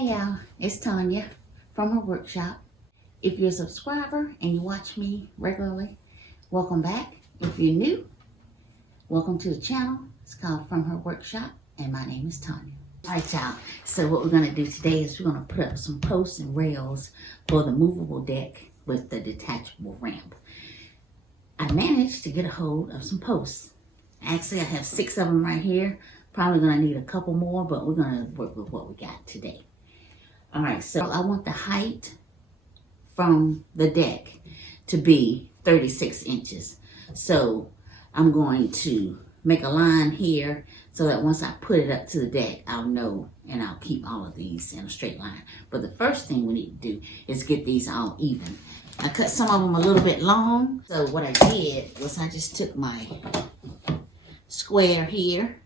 Hey y'all, it's Tanya from her workshop. If you're a subscriber and you watch me regularly, welcome back. If you're new, welcome to the channel. It's called From Her Workshop and my name is Tanya. Alright y'all, so what we're going to do today is we're going to put up some posts and rails for the movable deck with the detachable ramp. I managed to get a hold of some posts. Actually, I have 6 of them right here. Probably going to need a couple more, but we're going to work with what we got today. Alright, so I want the height from the deck to be 36 inches. So I'm going to make a line here so that once I put it up to the deck, I'll know and I'll keep all of these in a straight line. But the first thing we need to do is get these all even. I cut some of them a little bit long. So what I did was I just took my square here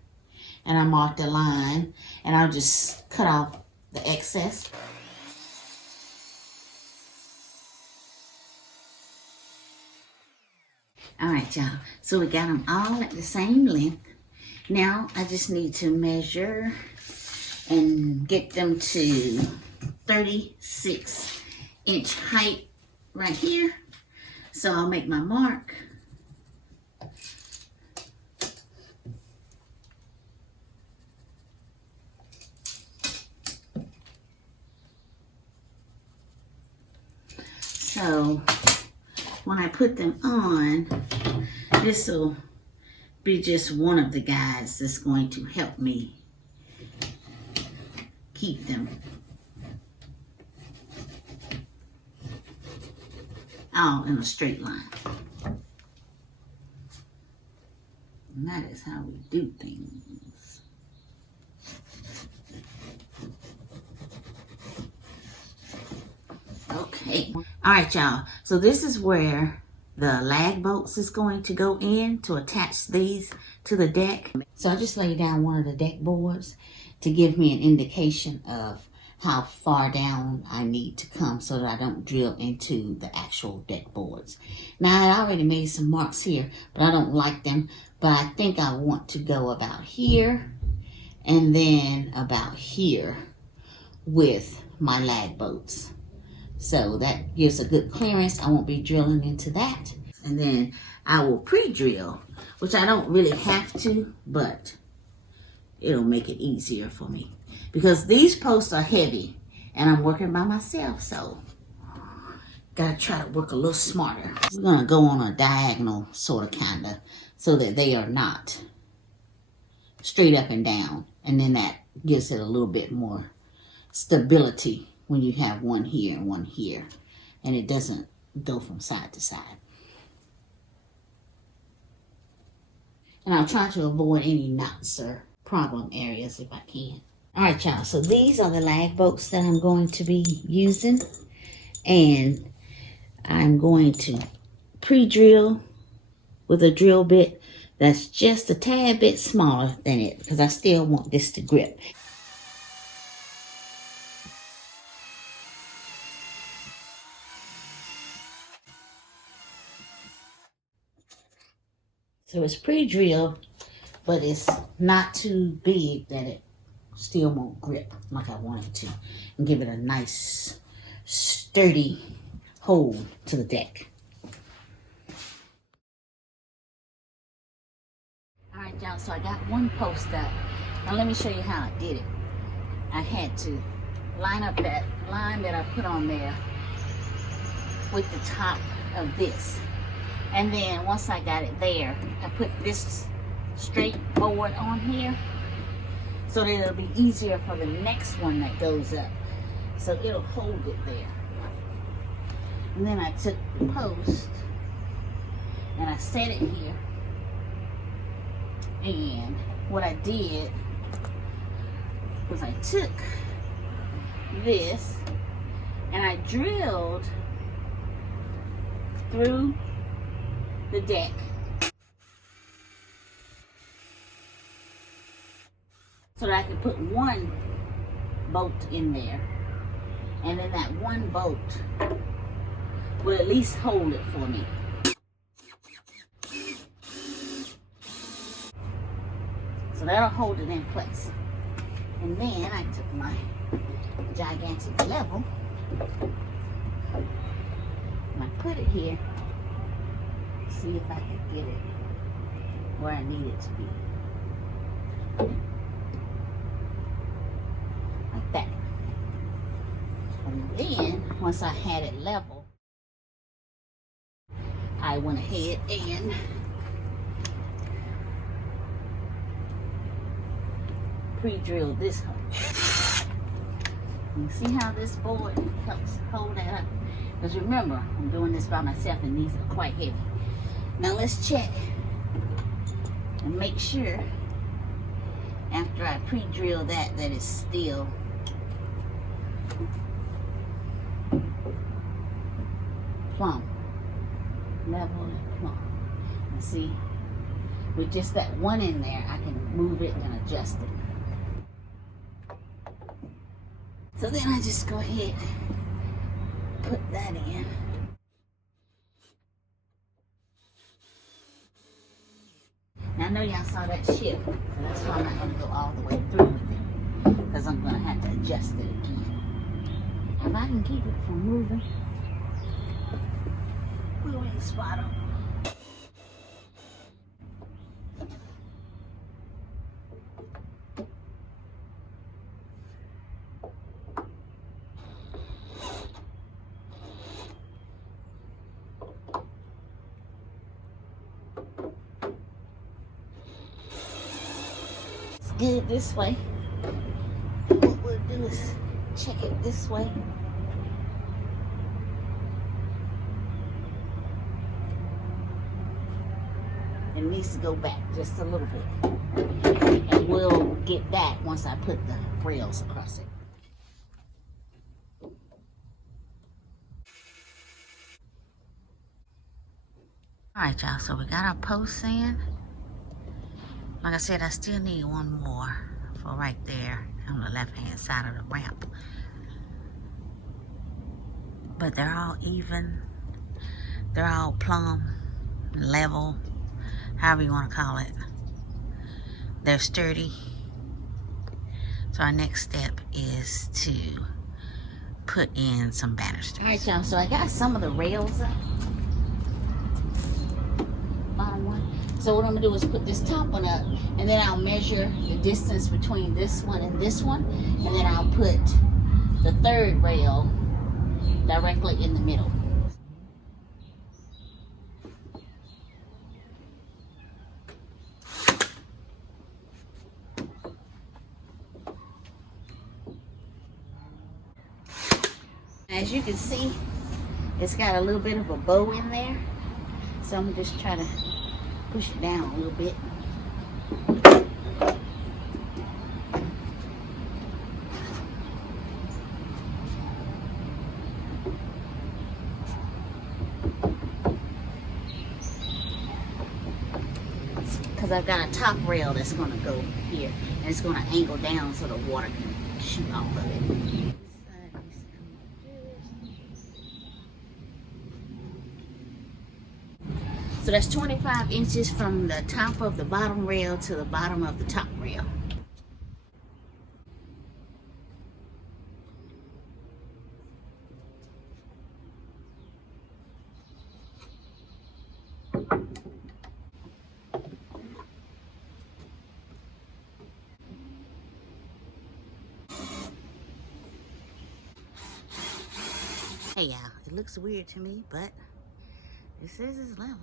and I marked a line and I'll just cut off the excess. Alright y'all, so we got them all at the same length. Now I just need to measure and get them to 36 inch height right here. So I'll make my mark. So when I put them on, this will be just one of the guys that's going to help me keep them all in a straight line. And that is how we do things. Okay. All right, y'all. So this is where the lag bolts is going to go in to attach these to the deck. So I just laid down one of the deck boards to give me an indication of how far down I need to come so that I don't drill into the actual deck boards. Now I already made some marks here, but I don't like them. But I think I want to go about here and then about here with my lag bolts. So that gives a good clearance. I won't be drilling into that. And then I will pre-drill, which I don't really have to, but it'll make it easier for me. Because these posts are heavy and I'm working by myself, so gotta try to work a little smarter. We're gonna go on a diagonal sort of kinda so that they are not straight up and down. And then that gives it a little bit more stability when you have one here and one here, and it doesn't go from side to side. And I'll try to avoid any knots or problem areas if I can. All right, y'all, so these are the lag bolts that I'm going to be using, and I'm going to pre-drill with a drill bit that's just a tad bit smaller than it because I still want this to grip. So it's pre-drilled, but it's not too big that it still won't grip like I want it to. And give it a nice, sturdy hold to the deck. Alright y'all, so I got one post up. Now let me show you how I did it. I had to line up that line that I put on there with the top of this. And then once I got it there, I put this straight board on here so that it'll be easier for the next one that goes up. So it'll hold it there. And then I took the post and I set it here. And what I did was I took this and I drilled through the deck so that I could put one bolt in there, and then that one bolt will at least hold it for me. So that'll hold it in place. And then I took my gigantic level. I'm gonna put it here, see if I can get it where I need it to be. Like that. And then, once I had it level, I went ahead and pre-drilled this hole. You see how this board helps hold that up? Because remember, I'm doing this by myself and these are quite heavy. Now let's check and make sure after I pre-drill that it's still plumb, level and plumb. And see, with just that one in there, I can move it and adjust it. So then I just go ahead and put that in. Now I know y'all saw that shift, so that's why I'm not going to go all the way through with it, because I'm going to have to adjust it again. If I can keep it from moving, we'll in the spot on. Good this way. What we'll do is check it this way. It needs to go back just a little bit. And we'll get that once I put the rails across it. Alright y'all, so we got our posts in. Like I said, I still need one more for right there on the left hand side of the ramp. But they're all even. They're all plumb, level, however you want to call it. They're sturdy. So our next step is to put in some banisters. Alright y'all, so I got some of the rails up. Bottom one. So what I'm going to do is put this top one up, and then I'll measure the distance between this one and this one, and then I'll put the third rail directly in the middle. As you can see, it's got a little bit of a bow in there, so I'm going to just try to push it down a little bit. Because I've got a top rail that's going to go here, and it's going to angle down so the water can shoot off of it. So that's 25 inches from the top of the bottom rail to the bottom of the top rail. Hey y'all, it looks weird to me, but it says it's level.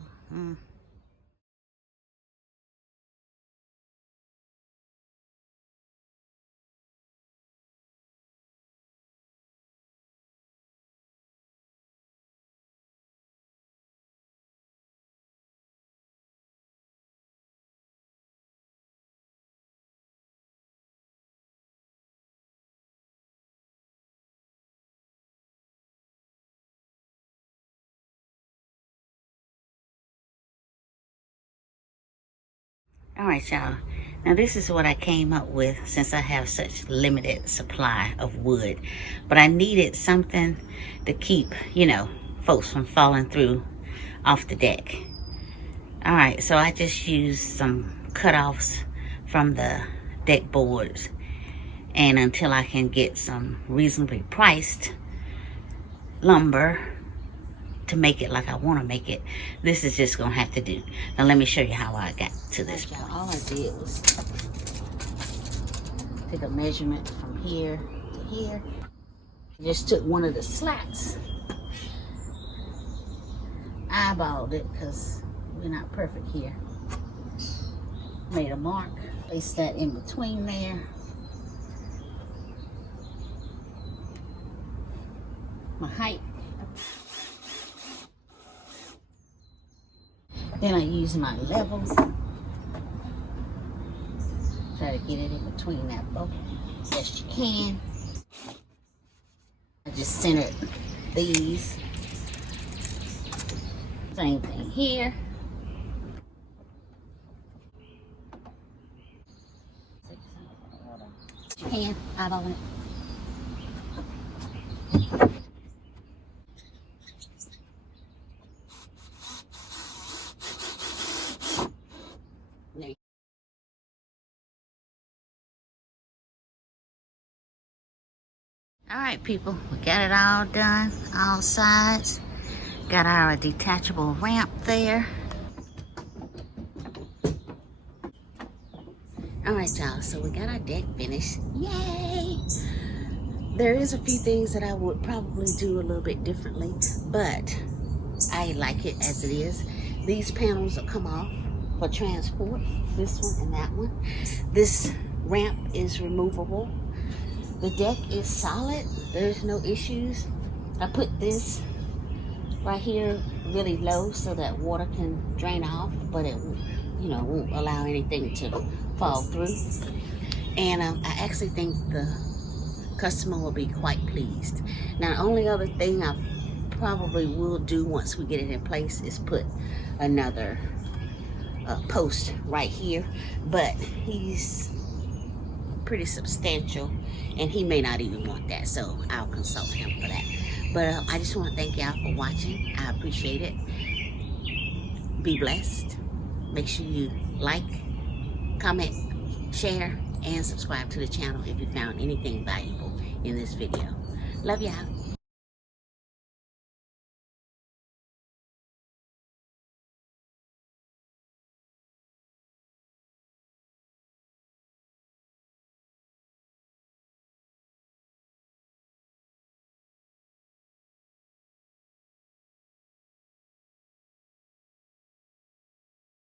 Alright y'all, now this is what I came up with since I have such limited supply of wood. But I needed something to keep, you know, folks from falling through off the deck. Alright, so I just used some cutoffs from the deck boards. And until I can get some reasonably priced lumber to make it like I want to make it, this is just gonna have to do. Now let me show you how I got to this point. All I did was take a measurement from here to here. I just took one of the slats, eyeballed it because we're not perfect here. Made a mark, placed that in between there. My height. Then I use my level. Try to get it in between that both best you can. I just centered these. Same thing here. You can eyeball it. All right, people, we got it all done, all sides. Got our detachable ramp there. All right, y'all, so we got our deck finished. Yay! There is a few things that I would probably do a little bit differently, but I like it as it is. These panels will come off for transport, this one and that one. This ramp is removable. The deck is solid, there's no issues. I put this right here really low so that water can drain off, but it, you know, won't allow anything to fall through. And I actually think the customer will be quite pleased. Now, the only other thing I probably will do once we get it in place is put another post right here, but he's pretty substantial and he may not even want that, so I'll consult him for that. But I just want to thank y'all for watching. I appreciate it. Be blessed. Make sure you like, comment, share, and subscribe to the channel if you found anything valuable in this video. Love y'all.